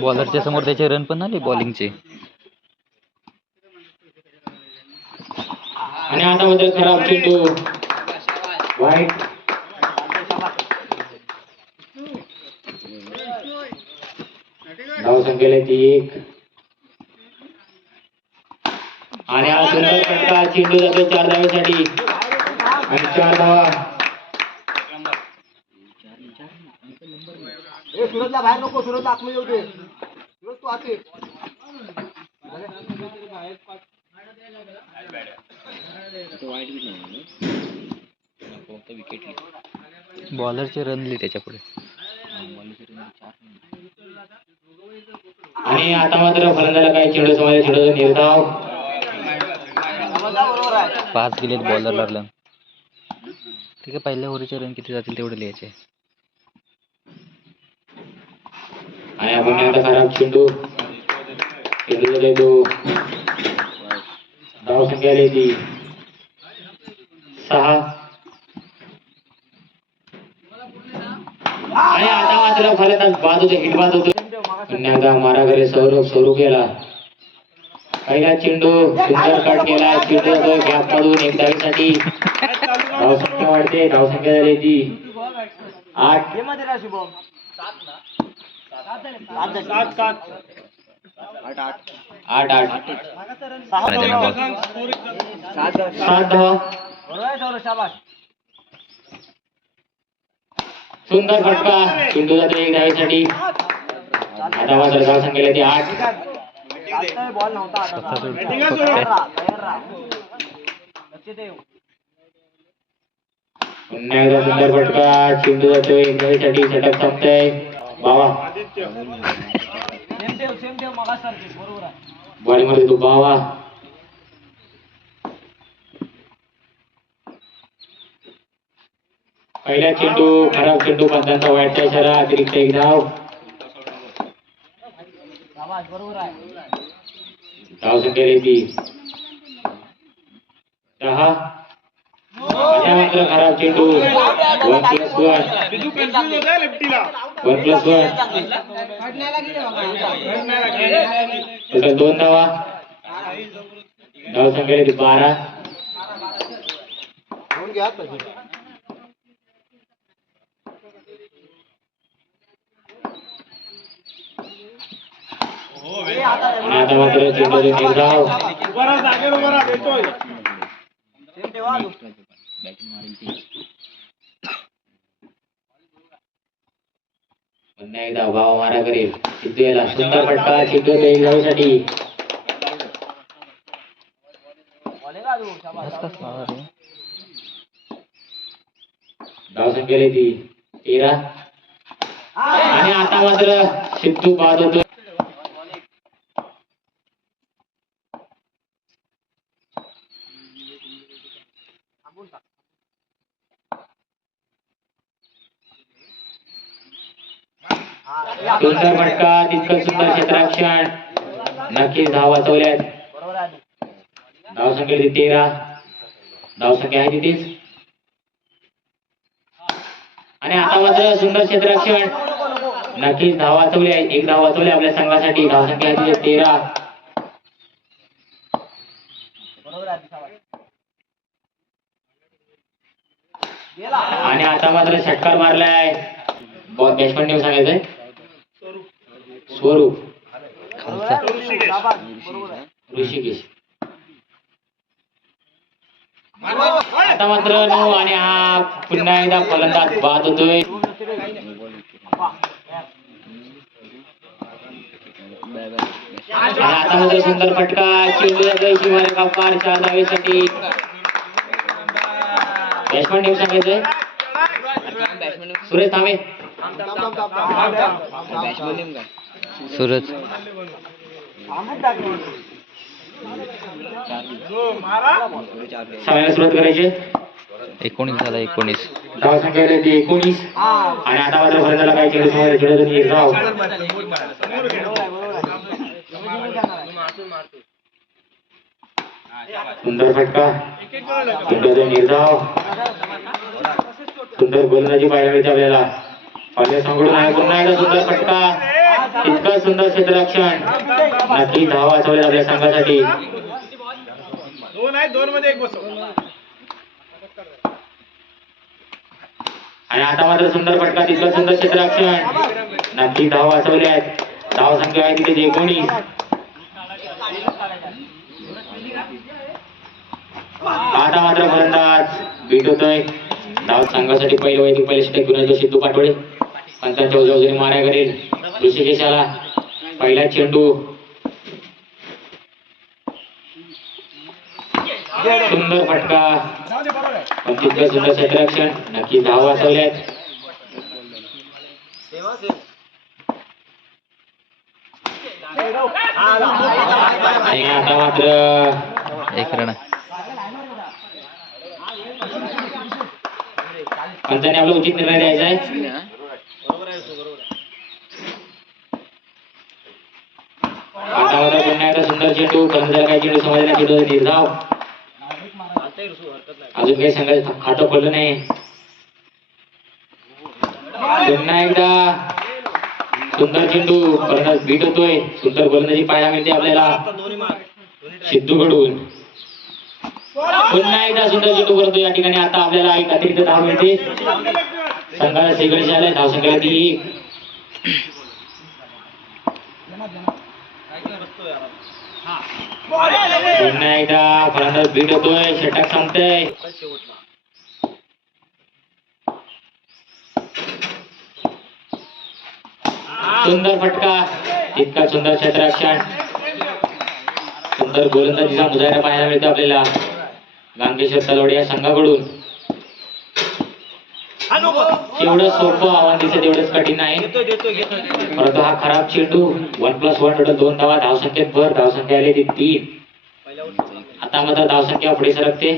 बॉलरच्या समोर त्याचे रन पण आले बॉलिंगचे आणि आता मात्र खराब चेंडू वाईट धाव संख्येला ती एक. आणि हा सुंदर फटका चेंडू जातो चार धावेसाठी. आणि चार धावा. ए सुरतला बाहेर नको सुरत आतमध्ये येऊ दे. सुरत तू आत ये. बॉलरचे रन दिले त्याच्या पुढे आणि आता मात्र फलंदाला काय चेंडू समाज चेंडूचा निर्धाव. पाच गेलेत बॉलरला रन ठीक आहे पहिल्या ओव्हरचे रन किती जातील तेवढे लिहायचे. आणि आपण आता खराब चेंडू चेंडू जाते संख्या आली सहा आणि आता मात्र फलंदाज बाद होतो हिट बाद होतो पुन्हा एकदा मारा करे सौरभ सुरू केला पहिला चेंडू सुंदर कट केला चेंडू जातो गॅप मधून एक धावीसाठी धाव वाढते धावसंख्या झाली ती आठ आठ आठ आठ आठ सहा आणि धावा. मग सात धावा. सात धावा बरोबर आहे सौरभ शाबास सुंदर फटका चेंडू जातो एक धावेसाठी आता मात्र धाव संख्येला ती आठ चालतंय बॉल नव्हता आता स्वतः सोड. तयार राहा, तयार राहा. लक्ष ठेव पुन्हा एकदा सुंदर फटका चेंडू जातो एक धावेसाठी षटक संपतंय बावा आहे. बॉलिंगमध्ये तो बावा पहिला चेंडू खराब चेंडू पंचांचा वाईटचा इशारा अतिरिक्त एक धाव. शाबास बरोबर आहे. धाव संख्या दहा. खराब चेंडू one plus one one plus one दोन धावा धाव संख्या ती बारा आता मात्र चेंडूचे निर्धाव सेम ठेवा अजून. पुन्हा एकदा भाव मारा करेल सिद्धू याला सुंदर फटका सिद्धू धाव संख्या ती तेरा आणि आता मात्र सिद्धू बाद होतो थांबून टाक. हा, ए, आता सुंदर फटका तितकं सुंदर क्षेत्ररक्षण नक्कीच धाव वाचवल्यात. धाव संख्या तेरा. धाव संख्या आहे तिथेच. आणि आता मात्र सुंदर नको नक्कीच धाव वाचवली आहे. एक धाव वाचवली आपल्या संघासाठी. धाव संख्या आहे तिथे तेरा. आणि आता मात्र षटकार मारलाय. बॅट्समॅन नेम सांगायचंय. स्वरूप. ऋषिकेश. आता मात्र नऊ आणि हा पुन्हा एकदा फलंदाज बाद होतोय. आता मात्र सुंदर फटका. चेंडू जातोय शिवाय कापकार चार धावेसाठी बॅट्समॅन नेम सांगायचंय सुरेश थांबे. सूरज. सगळ्यांना सुरुवात करायची एकोणीस झाला एकोणीस धाव संख्या एकोणीस हा. आणि आता मात्र फलंदाला काय चेंडू समोर खेळत धाव. सुंदर फटका निर्धाव सुंदर गोलंदाजी पाहायला मिळते आपल्याला पहिल्या संघडून आहे पुन्हा एकदा सुंदर फटका इतकं सुंदर क्षेत्ररक्षण. नक्की धावा वाचवल्या आपल्या संघासाठी. दोन आहे दोन मध्ये एक बसव. आणि आता मात्र सुंदर फटका तितकं सुंदर क्षेत्ररक्षण. नक्की धावा वाचवल्या आहेत. धाव संख्या आहे तिथे एकोणीस. आता मात्र फलंदाज बीट होतोय. डाव संघासाठी पहिले वैदिक पहिले षटक घेऊन सिद्धू पाटोळे पंचांच्या उजवजून माऱ्या करेल ऋषिकेशाला पहिला चेंडू. सुंदर फटका. पंचवीस सुंदर क्षेत्ररक्षण नक्की धाव वाचवल्यात आणि आता मात्र एक रन. पंचाने आपला उचित निर्णय द्यायचा आहे. आता पुन्हा एकदा सुंदर चेंडू कर्मचारी काही चेंडू समाजाला केलो निर्धाव अजून काही सांगायचं खातं खोललं नाही. पुन्हा एकदा सुंदर चेंडू कर्णधार बीट होतोय सुंदर गोलंदाजी पाहायला मिळते आपल्याला. सिद्धू कडून. पुन्हा एकदा सुंदर जितू करतो या ठिकाणी. आता आपल्याला एक अतिरिक्त धाव मिळते. संघाला शेकडशे आले धाव संख्या ती एक. पुन्हा एकदा फलंदाज बीट होतोय षटक संपतंय. सुंदर फटका. इतका सुंदर क्षेत्ररक्षण. सुंदर गोलंदाजीचा मुजायला पाहायला मिळतो आपल्याला. गांगेश्वर तलवडे या संघाकडून. एवढं सोपं आव्हान दिसत एवढंच कठीण आहे. परंतु हा खराब चेंडू वन प्लस वन टोटल दोन धावा धावसंख्येत भर धावसंख्या आली ती तीन. आता मात्र धावसंख्या पुढे सरकते.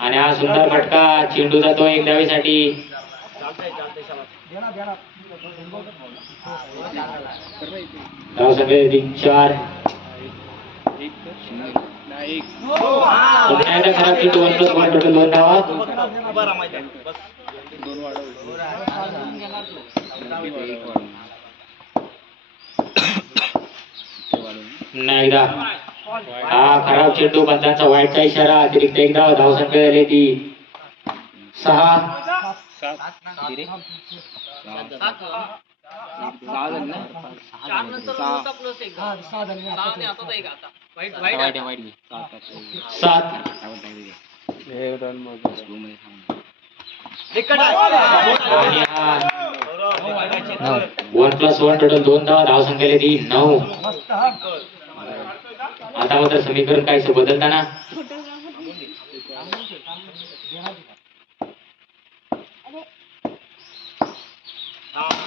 आणि हा सुंदर फटका चेंडू जातो एक धावेसाठी. धावसंख्या चार. एकदा एकदा हा खराब चेंडू पंचांचा वाईटचा इशारा अतिरिक्त एक धाव धावसंख्या झाली ती. सहा. सात. हा. वन प्लस वन टोटल दोन धावा धावसंख्या ती नऊ. आता मात्र समीकरण काहीच बदलताना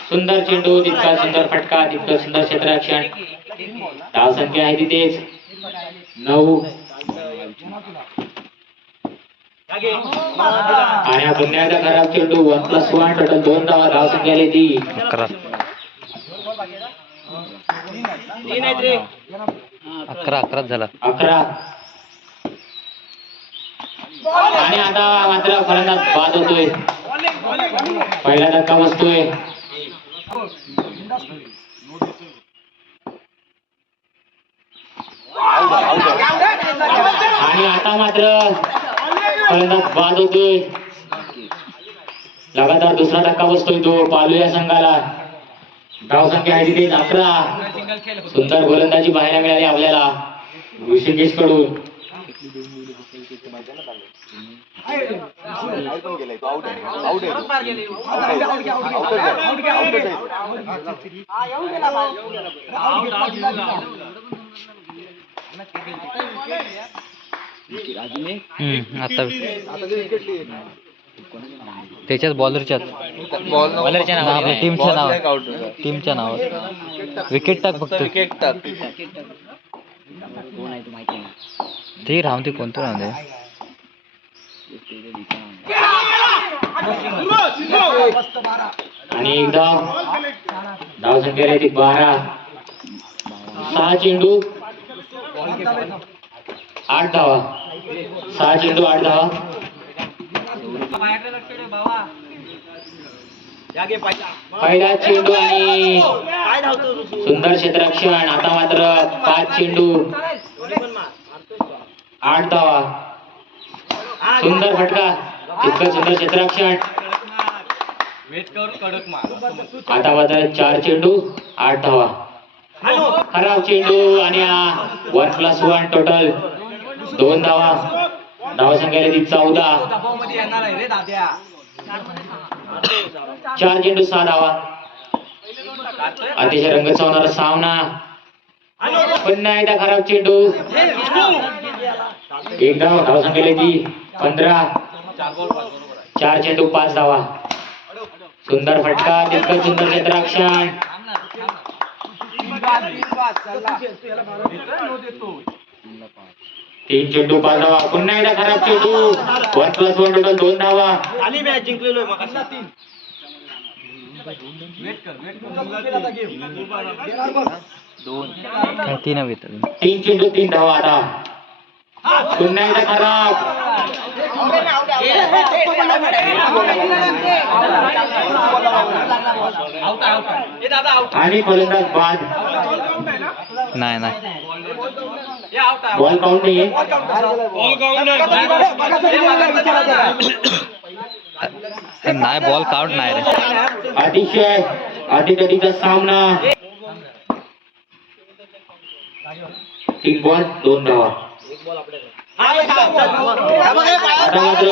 सुंदर चेंडू तितका सुंदर फटका तितकं सुंदर क्षेत्ररक्षण. धावसंख्या आहे तिथेच. नऊ. आणि हा खराब चेंडू वन प्लस वन टोटल दोन धावा धावसंख्या आली ती. अकरा. अकरा झाला. अकरा. आणि आता मात्र फलंदाज बाद होतोय. पहिला धक्का बसतोय आणि आता मात्र. फलंदाज बाद होतोय. लगातार दुसरा धक्का बसतोय तो पालू या संघाला. धावसंख्या आहे तिथे अकरा. सुंदर गोलंदाजी पाहायला मिळाली आपल्याला. ऋषिकेशकडून हम्म, आता त्याच्याच बॉलरच्याच बॉलरच्या नावावर. टीमच्या नावावर. टीमच्या नावावर. विकेट टाक फक्त. विकेट टाक. ते राहून ते कोणतं राहून आणि एक धाव धाव संख्या आहे ती बारा. सहा चेंडू. आठ धावा. सहा चेंडू आठ धावा. पहिला चेंडू आणि सुंदर क्षेत्रक्षण आता मात्र पाच चेंडू आठ धावा. सुंदर फटका. इतकं सुंदर क्षेत्रक्षण आता मात्र चार चेंडू आठ धावा. खराब चेंडू आणि वन प्लस वन टोटल दोन धावा. धावा संख्या ती चौदा. चार चेंडू सहा धावा. अतिशय रंगत होणारा सामना नाही एकदा खराब चेंडू. एक धाव धाव संख्या ती पंधरा. चार चेंडू पाच धावा. सुंदर फटका तितकं सुंदर क्षेत्ररक्षण तीन चेंडू पाच धावा. पुन्हा एकदा खराब चेंडू. वन प्लस वन टोटल दोन धावा. नाही, तीन. हवेत अजून. तीन चेंडू तीन धावा आता. पुन्हा एकदा खराब. आणि फलंदाज बाद. नाही नाही. बॉल काउंट नाहीये नाही बॉल काउंट नाही रे अतिशय अतितटीचा सामना तीन बॉल दोन धावा आता मात्र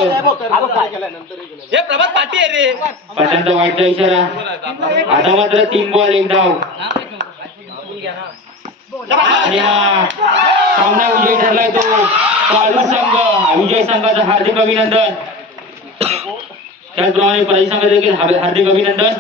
पठाणचा वाईटचा इशारा आता मात्र तीन बॉल एक धाव आणि हा सामना विजयी ठरलाय तो काळू संघ विजय संघाचं हार्दिक अभिनंदन त्याचप्रमाणे पराजी संघाचं देखील हार्दिक अभिनंदन